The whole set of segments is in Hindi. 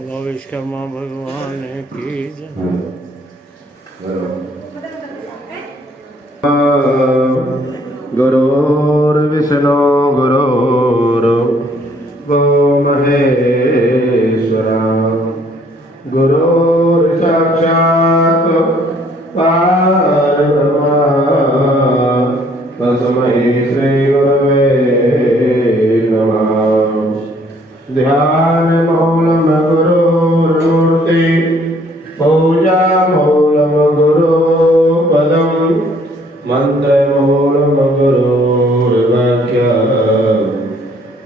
विश्वकर्मा भगवान की जय। गुरुर्विष्णु गुरुर्गो महेश्वरा गुरुर्साक्षात् परब्रह्मा तस्मै श्री गुरवे नमः। ध्यान मूलम गुरुर्मूर्ति पूजा मूलम गुरुपदम मंत्र मूलम गुरुर्वाक्य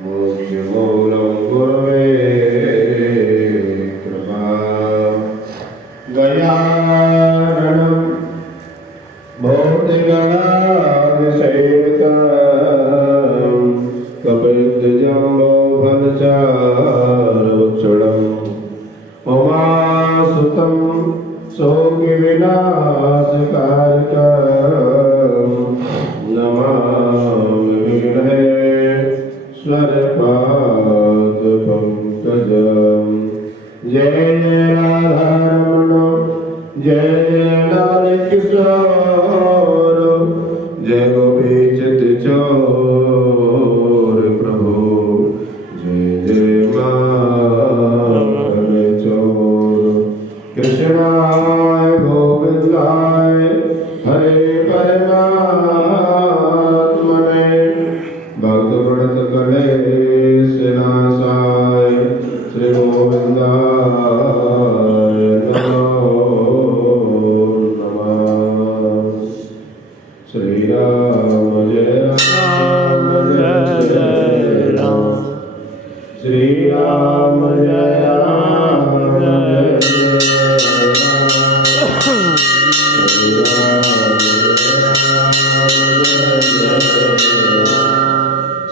मोक्ष मूलम गुरुवे कृपा। गयारणं भौतिगणादिसेवितं कपिलजम्बो फलचारवक्षणम् उमासुतं शोकविनाशकारकं नमामि विघ्नेश्वरपादपङ्कजं। जय जय राधारमण जय जय लालकिशोर जय गोपीचन्द्रचौर प्रभु जय जय माधवचौर। कृष्णाय गोविंदाय हरे परमात्मने भक्तवृत कलेशनाशाय श्री गोविंदाय नमो नमः। श्री राम जय राम जय जय राम श्री राम जय राम जय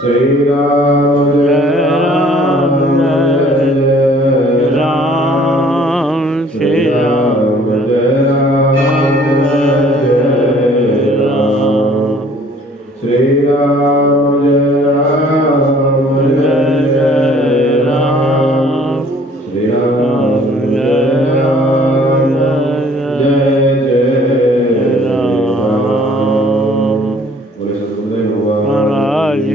श्री राम जय राम जय राम श्री राम जय राम जय राम श्री राम जय राम जय राम श्री राम जय राम जय राम। बोले सतगुरुदेव भगवान महाराज की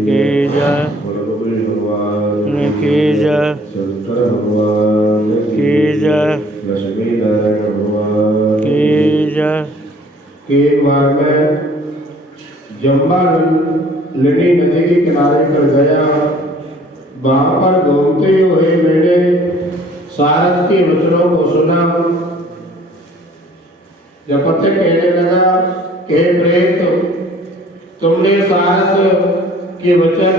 जय बोले गोविंद भगवान की जय शंकर भगवान की जय लक्ष्मी नारायण भगवान की जय। एक बार मैं जम्बा लिनी नदी के किनारे पर गया। वहां पर घूमते हुए मैंने सारस के वचनों को सुना। जब पत्ते कहने लगा हे प्रेत, तुमने सारस के वचन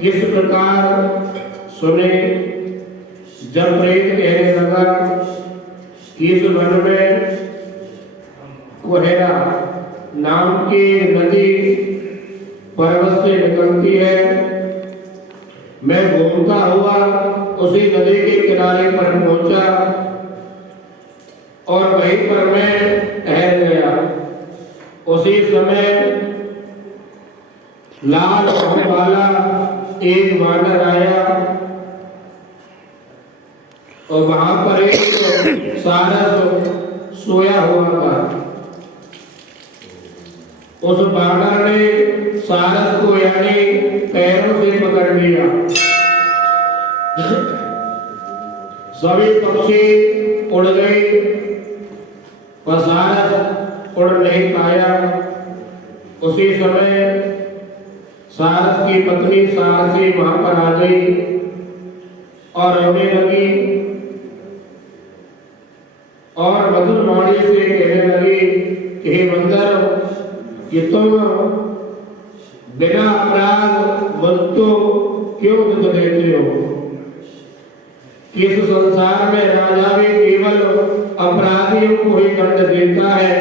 किस प्रकार सुने? जब प्रेत कहने लगा कि इस वन में कोहरा नाम की नदी पर्वत से निकलती है। मैं घूमता हुआ उसी नदी के किनारे पर पहुंचा और वहीं पर मैं ठहर गया। उसी समय लाल मुंह वाला एक वानर आया और वहां पर एक सारस सोया हुआ था। उस बानर ने सारस को यानी पैरों से पकड़ लिया। सभी पक्षी उड़ गए पर सारस उड़ नहीं पाया। उसी समय सारस की पत्नी सारसी वहां पर आ गई और रोने लगी और मधुर वाणी से कहने लगी कि हे बंदर, कि तुम बिना अपराध मुझको क्यों दुख देते हो? कि इस संसार में राजा भी केवल अपराधियों को ही दंड देता है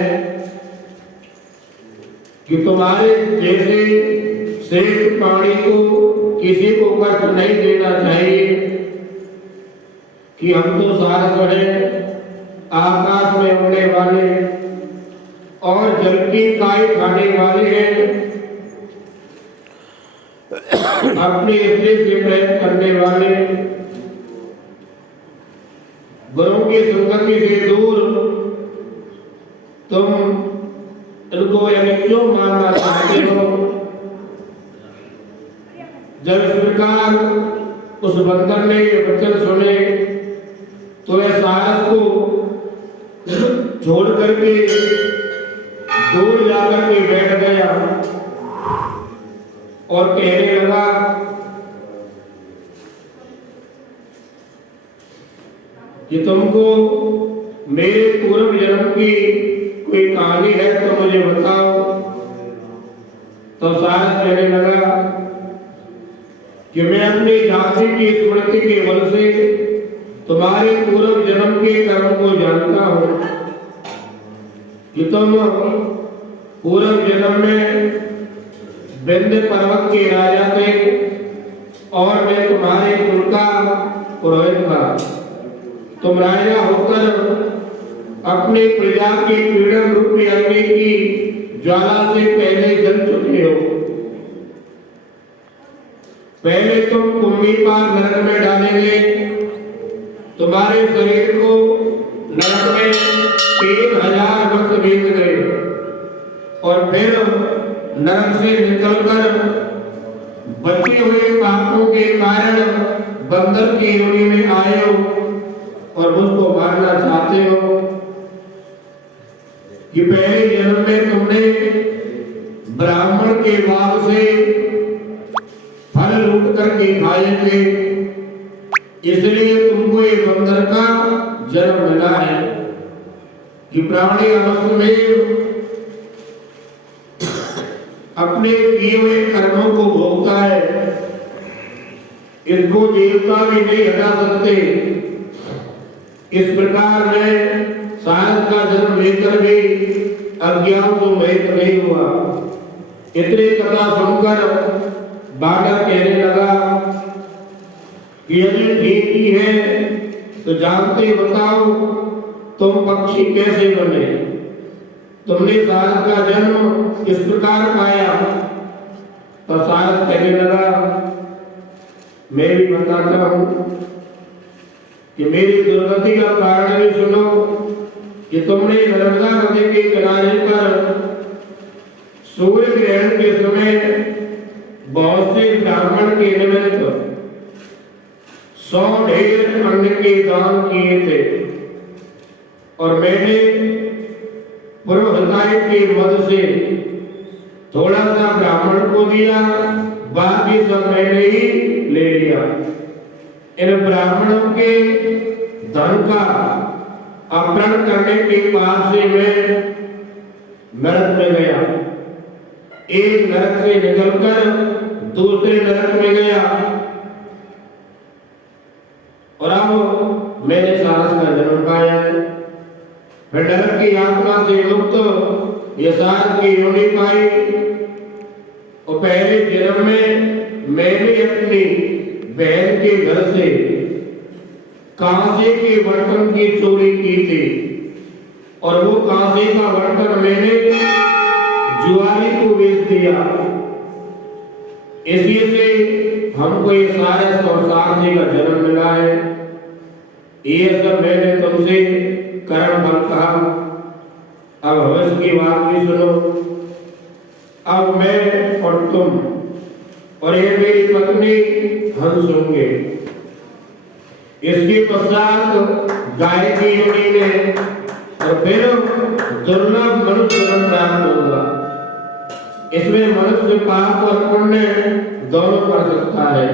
कि तुम्हारे जैसे श्रेष्ठ प्राणी को किसी को कष्ट नहीं देना चाहिए। कि हम तो सारस हैं, आकाश में उड़ने वाले और जल की काई खाने वाले हैं। अपने स्त्री से प्रेम करने वाले गुरुओं की संगति से दूर तुम इनको यानी क्यों मानना चाहते हो? जब इस प्रकार उस बंदर ने ये वचन सुने तो वह सारस को छोड़ करके दूर जाकर के बैठ गया और कहने लगा कि तुमको मेरे पूर्व जन्म की कोई कहानी है तो मुझे बताओ। तो सारस कहने लगा कि मैं अपनी जाति की स्मृति के बल से तुम्हारे पूर्व जन्म के कर्म को जानता हूं कि तुम पूर्व जन्म में विंध्य पर्वत के राजा थे और मैं तुम्हारे कुल का पुरोहित था। तुम राजा होकर अपने प्रजा के पीड़न रूपी अग्नि की ज्वाला से पहले जल चुके हो। पहले तुम कुंभीपाल नरक में डालेंगे, तुम्हारे शरीर को नरक में 3000 वर्ष बीत गए और फिर नरक से निकलकर बचे हुए पापों के कारण बंदर की योनि में आए हो और मुझको मारना चाहते हो कि पहले जन्म में तुमने ब्राह्मण के बाग से फल लूट करके खाए थे, इसलिए तुमको ये बंदर का जन्म मिला है कि प्राणी अवश्य में अपने किए हुए कर्मों को भोगता है। इसको देवता भी नहीं हटा सकते। इस प्रकार में सारस का जन्म लेकर भी अज्ञान को मोहित नहीं हुआ। इतनी कथा सुनकर बानर कहने लगा कि यदि ठीक ही है तो जानते बताओ तुम पक्षी कैसे बने? तुमने सारस का जन्म इस प्रकार पाया? तो सारस कहने लगा मैं भी बताता हूं कि मेरी दुर्गति का कारण भी सुनो कि तुमने नर्मदा नदी के किनारे पर सूर्य ग्रहण के समय बहुत से ब्राह्मण के निमित्त 100 ढेर अन्न के दान किए थे और मैंने पुरोहिताई के मद से थोड़ा सा ब्राह्मण को दिया, बाकी सब मैंने ही ले लिया। इन ब्राह्मणों के धन का अपहरण करने के पाप से मैं नरक में गया। एक नरक से निकलकर दूसरे नरक में गया और अब मैंने सारस का जन्म पाया है। फिर नरक की यातना से मुक्त ये सारस की योनि पाई और पहले जन्म में मैंने अपनी बहन के घर से कांसे के बर्तन की चोरी की थी और वो कांसे का बर्तन मैंने जुआरी को बेच दिया। इसी से हमको ये सारस और सारसी का जन्म मिला है। ये सब मैंने तुमसे कर्म फल कहा। अब भविष्य की बात भी सुनो। अब मैं और तुम और ये मेरी पत्नी हंस होंगे। इसके पश्चात गाय की योनि में और फिर दुर्लभ मनुष्य जन्म प्राप्त होगा। इसमें मनुष्य पाप और पुण्य दोनों कर सकता है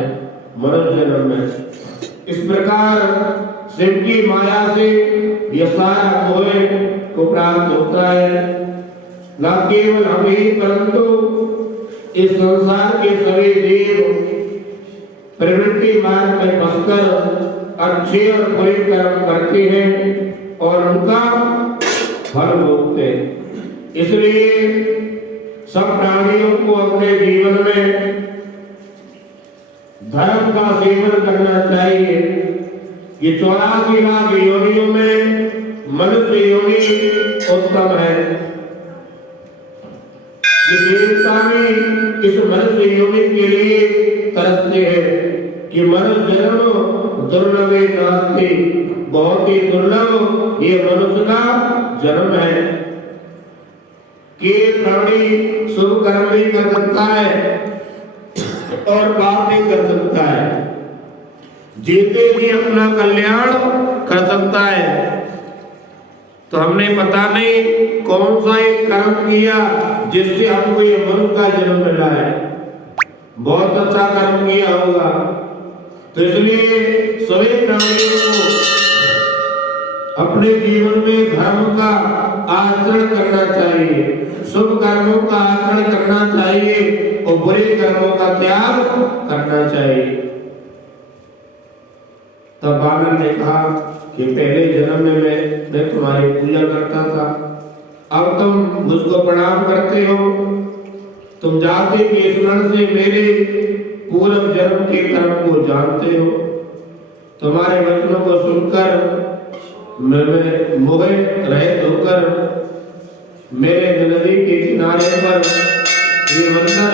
मनुष्य जन्म में। इस प्रकार शिव की माया से यह सारा मोह को प्राप्त होता है। न केवल हम ही परंतु इस संसार के सभी जीव प्रवृत्ति मार्ग में फंसकर अच्छे और बुरे कर्म करते हैं और उनका फल भोगते हैं। इसलिए सब प्राणियों को अपने जीवन में धर्म का सेवन करना चाहिए। ये 84 लाख योनियों में मनुष्य योनि उत्तम है। ये देवता भी इस मनुष्य योनि के लिए तरसते हैं कि मनुष्य जन्म दुर्लभे नास्ति, बहुत ही दुर्लभ ये मनुष्य का जन्म है कि प्राणी शुभ कर्म भी कर सकता है और पाप भी कर सकता है, जीते भी अपना कल्याण कर सकता है। तो हमने पता नहीं कौन सा एक कर्म किया जिससे हमको ये मनुष्य का जन्म मिला है, बहुत अच्छा कर्म किया होगा। तो इसलिए सभी प्राणियों को अपने जीवन में धर्म का आचरण करना चाहिए, शुभ कर्मों का आचरण करना चाहिए और बुरे कर्मों का त्याग करना चाहिए। तब बानर ने कहा कि पहले जन्म में मैं तुम्हारी पूजा करता था, अब तुम मुझको प्रणाम करते हो, तुम जाति के स्मरण से मेरे पूर्व जन्म के कर्म को जानते हो। तुम्हारे वचनों को सुनकर मैं मोहे रहित होकर मेरे नदी के किनारे पर ये मंदिर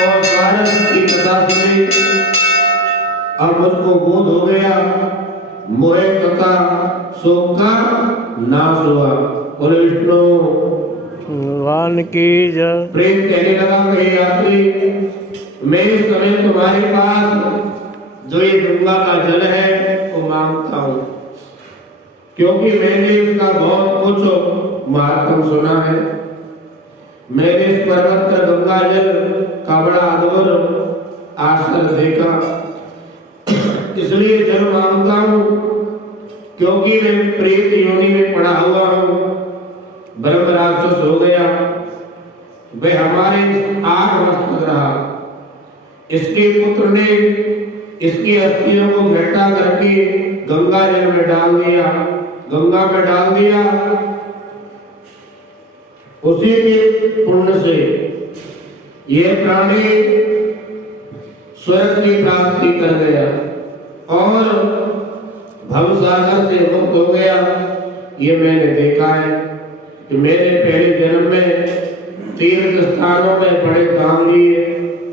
और सारस की कथा सुनी, अब मुझको बोध हो गया, मोहे कथा शोक का नाश हुआ। बोले विष्णु भगवान की जय। प्रेम कहने लगा कि यात्री, मैं इस समय तुम्हारे पास जो ये गंगा का जल है वो मांगता हूँ, क्योंकि मैंने इसका बहुत कुछ महात्म सुना है। मैंने इस पवित्र गंगा जल का बड़ा अद्भुत आश्चर्य देखा, इसलिए जल मांगता हूँ, क्योंकि मैं प्रेत योनि में पड़ा हुआ हूँ, ब्रह्म राक्षस हो गया, वह हमारे 8 वर्ष तक रहा। इसके पुत्र ने इसकी अस्थियों को इकट्ठा करके गंगा जल में डाल दिया, गंगा में डाल दिया। उसी के पुण्य से यह प्राणी स्वर्ग की प्राप्ति कर गया और भवसागर से मुक्त हो गया। ये मैंने देखा है कि मैंने पहले जन्म में तीर्थ स्थानों में बड़े काम लिए,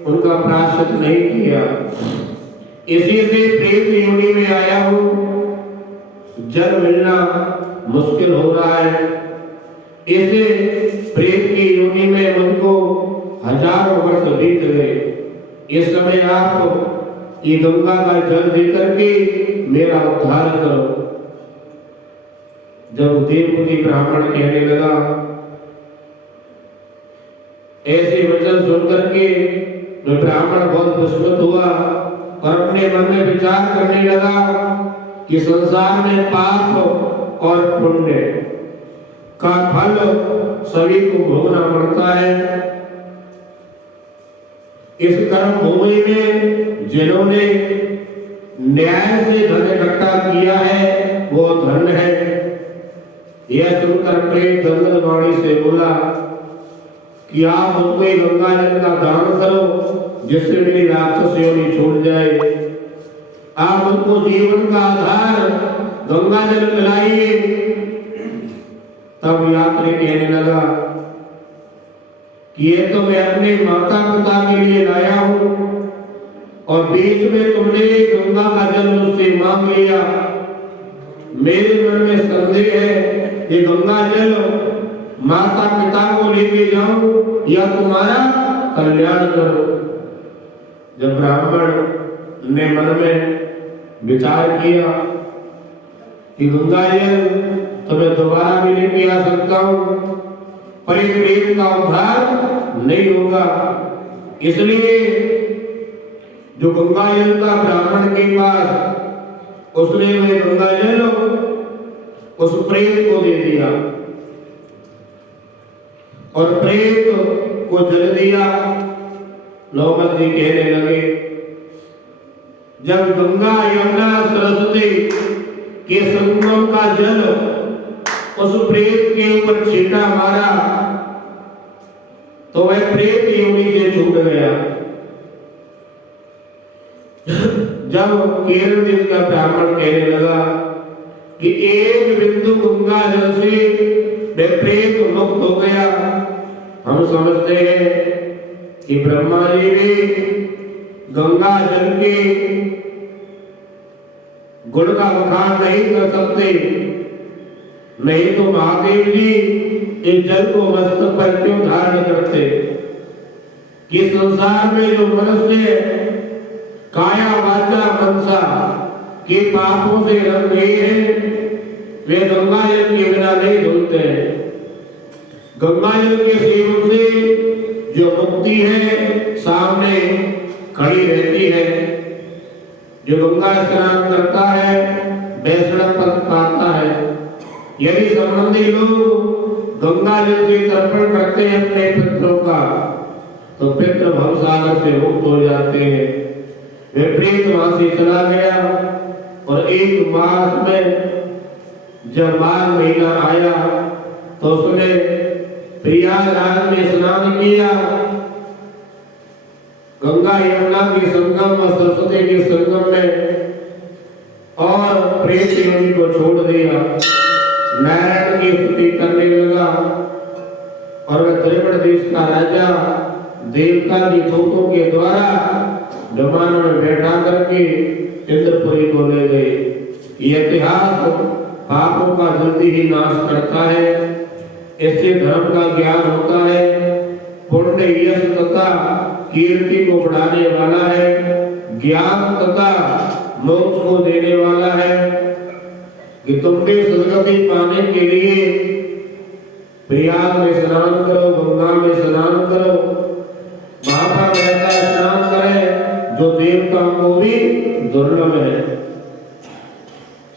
उनका प्रायश्चित नहीं किया, इसी से प्रेत योनि में आया हूँ। जल मिलना मुश्किल हो रहा है, इसे प्रेत की योनि में मुझको हजारों वर्ष बीत गए। इस समय आप ये गंगा का जल देकर के मेरा उद्धार करो। जब देवभूति ब्राह्मण कहने लगा, ऐसे वचन सुनकर के ब्राह्मण बहुत विस्मित हुआ और अपने मन में विचार करने लगा कि संसार में पाप और पुण्य का फल सभी को भोगना पड़ता है। इस कर्म भूमि में जिन्होंने न्याय से धन इकट्ठा किया है वो धन है। यह सुनकर प्रेत गंगल वाणी से बोला कि आप मुझको गंगा जल का दान करो जिससे मेरी राक्षस योनि छूट जाए। आप मुझको जीवन का आधार गंगा जल पिलाइए। तब यात्री कहने लगा कि ये तो मैं अपने माता पिता के लिए लाया हूँ और बीच में तुमने गंगा का जल मुझसे मांग लिया। मेरे मन में संदेह है कि गंगा जल माता पिता को लेके जाऊं या तुम्हारा कल्याण करो। जब ब्राह्मण ने मन में विचार किया कि गंगा जल तो मैं दोबारा भी लेके आ सकता हूँ, पर एक प्रेत का उद्धार नहीं होगा, इसलिए जो गंगा जल का ब्राह्मण के पास, उसने वह गंगा जल उस प्रेत को दे दिया और प्रेत को जल दिया। लोमस जी कहने लगे, जब गंगा यमुना सरस्वती के संगम का जल उस प्रेत के ऊपर छींटा मारा तो वह प्रेत योनि से छूट गया। जब केरल देश का ब्राह्मण कहने लगा कि एक बिंदु गंगा जल से वह प्रेत मुक्त हो गया, हम समझते हैं कि ब्रह्मा जी भी गंगा जल के गुण का बखान नहीं कर सकते, नहीं तो महादेव जी इस जल को मस्तक पर क्यों धारण करते। कि संसार में जो मनुष्य काया वाचा मनसा के पापों से रंग गए हैं, वे गंगा जल के बिना नहीं धुलते हैं। गंगा जल के सेवन से जो मुक्ति है सामने खड़ी रहती है। जो गंगा स्नान करता है वैष्णव पद पाता है। यदि संबंधी लोग गंगा जल से तर्पण करते हैं अपने पितरों का, तो पितृ भवसागर से मुक्त हो जाते हैं। विपरीत वहां से चला गया और एक मास में जब माघ महीना आया तो उसने प्रयागराज में स्नान किया। गंगा यमुना के संगम और सरस्वती के संगम में, और प्रेत योनि को छोड़ दिया। नारायण की स्तुति करने लगा और वह त्रिपुर देश का राजा देवता की दूतों के द्वारा विमान में बैठा करके इंद्रपुरी को ले गए। यह इतिहास पापों का जल्दी ही नाश करता है। इससे धर्म का ज्ञान होता है, पुण्य यश तथा कीर्ति को बढ़ाने वाला है, ज्ञान तथा मोक्ष को देने वाला है। कि तुम भी सदगति पाने के लिए प्रयाग में स्नान करो, गंगा में स्नान करो। वहां पर ऐसा स्नान करे जो देवताओं को भी दुर्लभ है।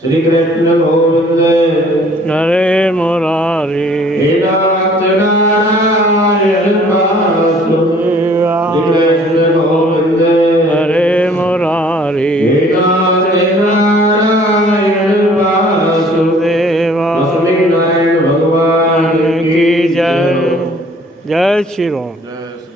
श्री कृष्ण गोविंद हरे मुरारी हे नाथ नारायण वासुदेवा। श्री कृष्ण गोविंद हरे मुरारी हे नाथ नारायण वासुदेवा। लक्ष्मी नारायण भगवान की जय। जय श्री राम। जय